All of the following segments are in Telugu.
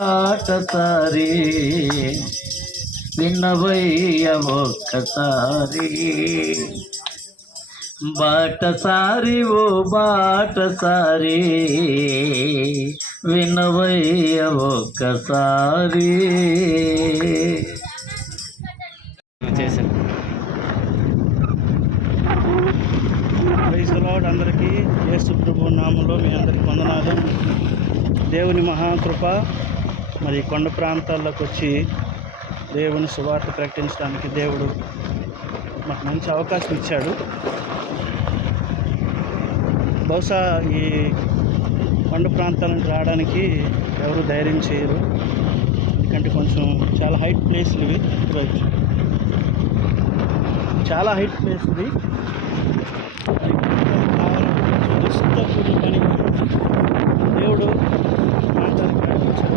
బాటసారి వినవయ్య ఒక్కసారి, బాటసారి ఓ బాటసారి వినవయ్య ఒక్కసారి. చేశాను. Praise the lord. అందరికీ యేసు ప్రభు నామములో మీ అందరికీ వందనాలు. దేవుని మహాకృప, మరి కొండ ప్రాంతాల్లోకి వచ్చి దేవుని సువార్త ప్రకటించడానికి దేవుడు మాకు మంచి అవకాశం ఇచ్చాడు. బహుశా ఈ కొండ ప్రాంతాల నుంచి రావడానికి ఎవరు ధైర్యం చేయరు, ఎందుకంటే కొంచెం చాలా హైట్ ప్లేస్లు ఇవి, చాలా హైట్ ప్లేస్ ఇది. పని దేవుడు ప్రాంతానికి ప్రకటించాడు.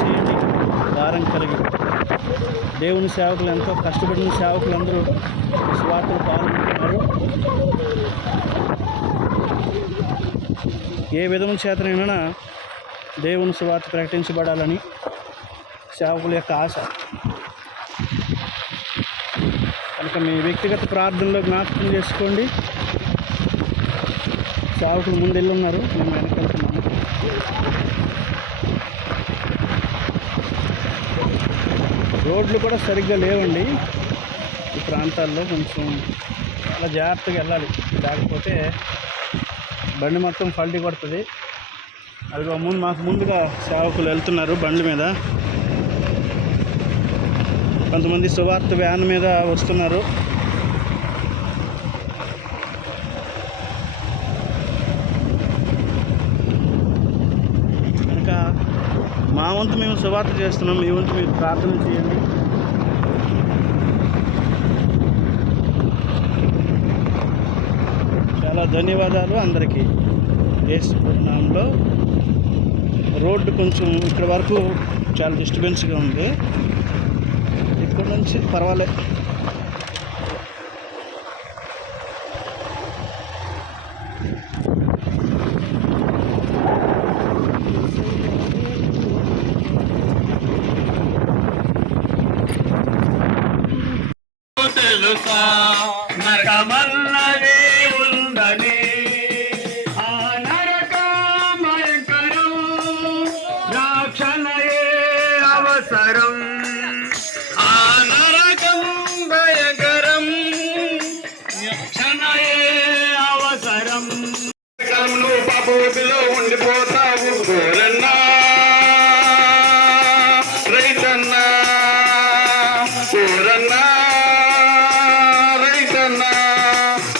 చేయండి భారం కలిగి. దేవుని సేవకులు, ఎంతో కష్టపడిన సేవకులు అందరూ సువార్తలు పాల్గొంటున్నారు. ఏ విధము చేతనైనా దేవుని సువార్త ప్రకటించబడాలని సేవకుల యొక్క ఆశ. కనుక మీ వ్యక్తిగత ప్రార్థనలో జ్ఞాపకం చేసుకోండి. సేవకులు ముందెళ్ళున్నారు, మేము వెనకెళ్తున్నాము. రోడ్లు కూడా సరిగ్గా లేవండి ఈ ప్రాంతాల్లో. కొంచెం చాలా జాగ్రత్తగా వెళ్ళాలి, లేకపోతే బండి మొత్తం ఫల్టీ కొడుతుంది. అదిగో మాకు ముందుగా సేవకులు వెళ్తున్నారు బండ్ల మీద. కొంతమంది సువార్త వ్యాన్ మీద వస్తున్నారు. కనుక మా వంతు మేము సువార్త చేస్తున్నాం, మీ వంతు మీరు ప్రార్థన చేయండి. చాలా ధన్యవాదాలు అందరికీ. యేసు నామములో. రోడ్డు కొంచెం ఇక్కడ వరకు చాలా డిస్టర్బెన్స్గా ఉంది, ఇక్కడ నుంచి పర్వాలేదు. తెలుసా నరకమన్నది ఉందని, ఆ నరకం భయంకరం, రక్షణయే అవసరం. ఆ నరకం భయంకరం, రక్షణయే అవసరం. నువ్వు పాపలో ఉండిపోతావు కోరన్నా రైతన్నా, కోరన్నా రైతన్నా.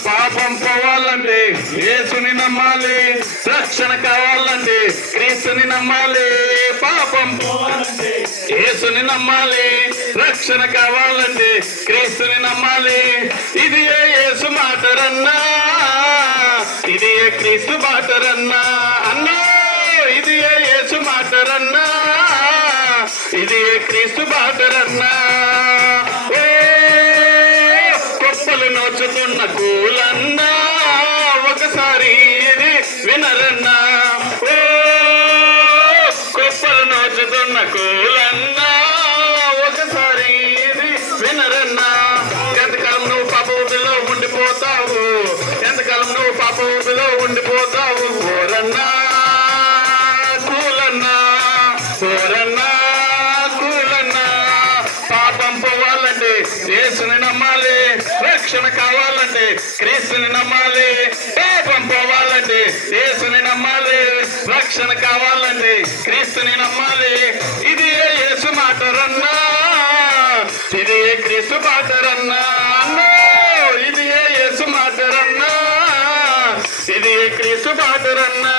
పాపం పోవాలంటే యేసుని నమ్మాలి, రక్షణ కావాలంటే క్రీస్తుని నమ్మాలి. పాపం పోవాలంటే యేసుని నమ్మాలి, రక్షణ కావాలంటే క్రీస్తుని నమ్మాలి. ఇది ఏ యేసు మాటరన్నా, ఇది ఏ క్రీస్తు మాటరన్నా అన్నా. ఇది ఏ యేసు మాటరన్నా, ఇది ఏ క్రీస్తు మాటరన్నా. కొప్పలు నోచుతున్న కూలన్నా, ఒకసారి ఇది వినరన్నా. కొప్పలు నోచుతున్న కూలన్నా, ఒకసారి ఇది వినరన్నా. ఎంతకాలం నువ్వు పాప ఊపిలో ఉండిపోతావు, ఎంతకాలం నువ్వు పాప ఊపిలో ఉండిపోతావు. ఓరన్నా కూలన్నా, ఓరన్నా కూలన్నా. పాపం పోవాలంటే యేసుని నమ్మాలి, రక్షణ కావాలంటే క్రీస్తుని నమ్మాలి. పాపం పోవాలంటే యేసుని నమ్మాలి, రక్షణ కావాలంటే క్రీస్తుని నమ్మాలి. ఇది ఏ యేసు మాటరన్నా, ఇది ఏ క్రీస్తు మాటరన్నా అన్నో. ఇది ఏ యేసు మాటరన్నా, ఇది ఏ క్రీస్తు మాటరన్నా.